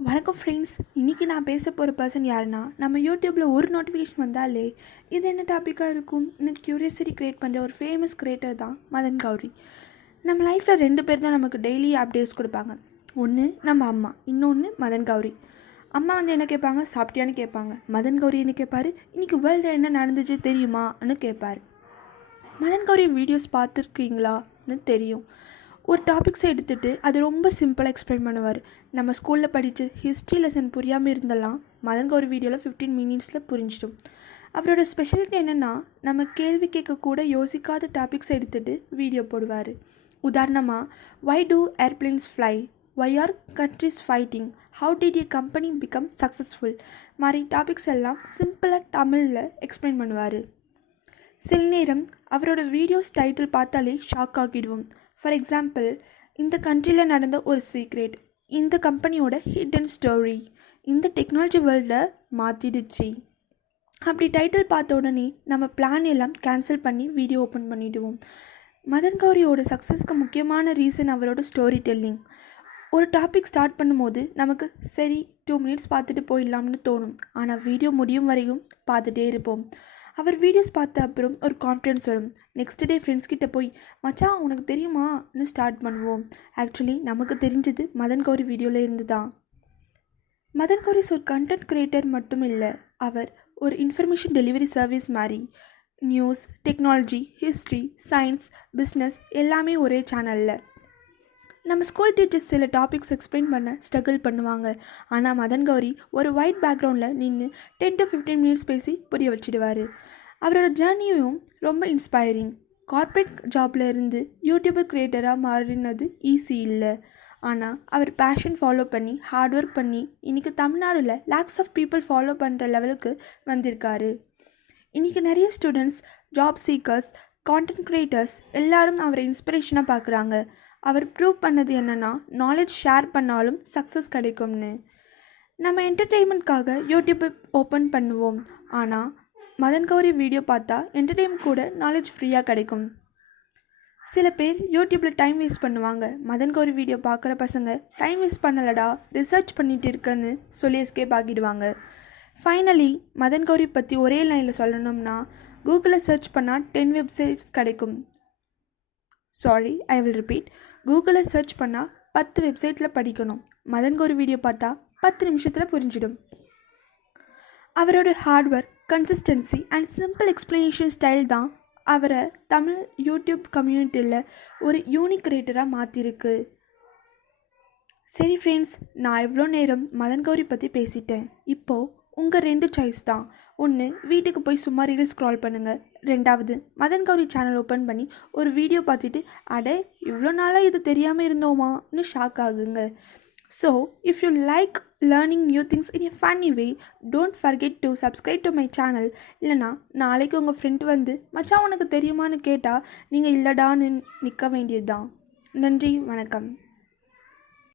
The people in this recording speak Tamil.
வணக்கம் ஃப்ரெண்ட்ஸ். இன்றைக்கி நான் பேச போகிற பர்சன் யாருன்னா, நம்ம யூடியூப்பில் ஒரு நோட்டிஃபிகேஷன் வந்தாலே இது என்ன டாப்பிக்காக இருக்கும்னு க்யூரியாசிட்டி க்ரியேட் பண்ணுற ஒரு ஃபேமஸ் க்ரியேட்டர் தான் மதன் கௌரி. நம்ம லைஃப்பில் 2 பேர் தான் நமக்கு டெய்லி அப்டேட்ஸ் கொடுப்பாங்க. ஒன்று நம்ம அம்மா, இன்னொன்று மதன் கௌரி. அம்மா என்ன கேட்பாங்க, சாப்பிட்டியான்னு கேட்பாங்க. மதன் கௌரி என்ன கேட்பார், இன்றைக்கி வேர்ல்டில் என்ன நடந்துச்சு தெரியுமான்னு கேட்பார். மதன் கௌரி வீடியோஸ் பார்த்துருக்கீங்களான்னு தெரியும். ஒரு டாபிக்ஸை எடுத்துகிட்டு அது ரொம்ப சிம்பிளாக எக்ஸ்பிளைன் பண்ணுவார். நம்ம ஸ்கூலில் படித்து ஹிஸ்ட்ரி லெசன் புரியாமல் இருந்தெல்லாம் மதன் கௌரி வீடியோவில் 15 மினிட்ஸில் புரிஞ்சிடும். அவரோட ஸ்பெஷாலிட்டி என்னென்னா, நம்ம கேள்வி கேட்கக்கூட யோசிக்காத டாபிக்ஸை எடுத்துகிட்டு வீடியோ போடுவார். உதாரணமாக, why do airplanes fly, why are countries fighting, how did a company become successful மாதிரி டாபிக்ஸ் எல்லாம் சிம்பிளாக தமிழில் எக்ஸ்பிளைன் பண்ணுவார். சில நேரம் அவரோட வீடியோஸ் டைட்டில் பார்த்தாலே ஷாக் ஆகிடுவோம். ஃபார் எக்ஸாம்பிள், இந்த கண்ட்ரியில் நடந்த ஒரு சீக்ரெட், இந்த கம்பெனியோட ஹிடன் ஸ்டோரி, இந்த டெக்னாலஜி வேர்ல்டில் மாற்றிடுச்சு. அப்படி டைட்டில் பார்த்த உடனே நம்ம பிளான் எல்லாம் கேன்சல் பண்ணி வீடியோ ஓப்பன் பண்ணிவிடுவோம். மதன் கௌரியோட சக்ஸஸ்க்கு முக்கியமான ரீசன் அவரோட ஸ்டோரி டெல்லிங். ஒரு டாபிக் ஸ்டார்ட் பண்ணும்போது நமக்கு சரி 2 மினிட்ஸ் பார்த்துட்டு போயிடலாம்னு தோணும். ஆனால் வீடியோ முடியும் வரையும் பார்த்துட்டே இருப்போம். அவர் வீடியோஸ் பார்த்த அப்புறம் ஒரு கான்ஃபிடன்ஸ் வரும். நெக்ஸ்ட் டே ஃப்ரெண்ட்ஸ் கிட்ட போய் மச்சான் உனக்கு தெரியுமான்னு ஸ்டார்ட் பண்ணுவோம். ஆக்சுவலி நமக்கு தெரிஞ்சது மதன் கௌரி வீடியோவில் இருந்து தான். மதன் கௌரி ஒரு கண்டென்ட் கிரியேட்டர் மட்டும் இல்லை, அவர் ஒரு இன்ஃபர்மேஷன் டெலிவரி சர்வீஸ் மாதிரி. News, technology, history, science, business எல்லாமே ஒரே சேனலில். நம்ம ஸ்கூல் டீச்சர்ஸ் சில டாபிக்ஸ் எக்ஸ்பிளைன் பண்ண ஸ்ட்ரகிள் பண்ணுவாங்க. ஆனால் மதன் கௌரி ஒரு ஒயிட் பேக்ரவுண்டில் நின்று 10 to 15 மினிட்ஸ் பேசி புரிய வச்சிடுவார். அவரோட ஜேர்னியும் ரொம்ப இன்ஸ்பைரிங். கார்ப்பரேட் ஜாபில் இருந்து யூடியூபர் க்ரியேட்டராக மாறினது ஈஸி இல்லை. ஆனால் அவர் பேஷன் ஃபாலோ பண்ணி ஹார்ட் ஒர்க் பண்ணி இன்றைக்கி தமிழ்நாடுல லேக்ஸ் ஆஃப் பீப்புள் ஃபாலோ பண்ணுற லெவலுக்கு வந்திருக்காரு. இன்றைக்கி நிறைய students, job seekers, content creators எல்லாரும் அவரை இன்ஸ்பிரேஷனாக பார்க்குறாங்க. அவர் ப்ரூவ் பண்ணது என்னென்னா, நாலேஜ் ஷேர் பண்ணாலும் சக்ஸஸ் கிடைக்கும்னு. நம்ம என்டர்டெயின்மெண்ட்காக யூடியூப்பை ஓப்பன் பண்ணுவோம். ஆனால் மதன் கௌரி வீடியோ பார்த்தா என்டர்டெயின்மெண்ட் கூட நாலேஜ் ஃப்ரீயாக கிடைக்கும். சில பேர் யூடியூப்பில் டைம் வேஸ்ட் பண்ணுவாங்க. மதன் கௌரி வீடியோ பார்க்குற பசங்க டைம் வேஸ்ட் பண்ணலடா, ரிசர்ச் பண்ணிட்டு இருக்கேன்னு சொல்லி எஸ்கேப் ஆகிடுவாங்க. ஃபைனலி மதன் கௌரி பற்றி ஒரே லைனில் சொல்லணும்னா, கூகுளில் சர்ச் பண்ணால் 10 வெப்சைட்ஸ் கிடைக்கும். I will repeat. கூகுளில் சர்ச் பண்ணால் 10 வெப்சைட்டில் படிக்கணும். மதன் கௌரி வீடியோ பார்த்தா 10 நிமிஷத்தில் புரிஞ்சிடும். அவரோட hard work, consistency and simple explanation style தான் அவரை தமிழ் யூடியூப் கம்யூனிட்டியில் ஒரு யூனிக் கிரியேட்டராக மாற்றிருக்கு. சரி ஃப்ரெண்ட்ஸ், நான் இவ்வளோ நேரம் மதன் கௌரி பற்றி பேசிட்டேன். இப்போது உங்கள் 2 சாய்ஸ் தான். ஒன்று, வீட்டுக்கு போய் சும்மா ரீல்ஸ் ஸ்க்ரால் பண்ணுங்கள். 2வது, மதன் கௌரி சேனல் ஓப்பன் பண்ணி ஒரு வீடியோ பார்த்துட்டு அடே இவ்வளோ நாளாக இது தெரியாமல் இருந்தோமான்னு ஷாக் ஆகுங்க. So if you like learning new things in a funny way, don't forget to subscribe to my channel. இல்லைனா நாளைக்கு உங்கள் ஃப்ரெண்ட் வந்து மச்சான் உனக்கு தெரியுமான்னு கேட்டால் நீங்கள் இல்லடான்னு நிற்க வேண்டியது தான். நன்றி, வணக்கம்.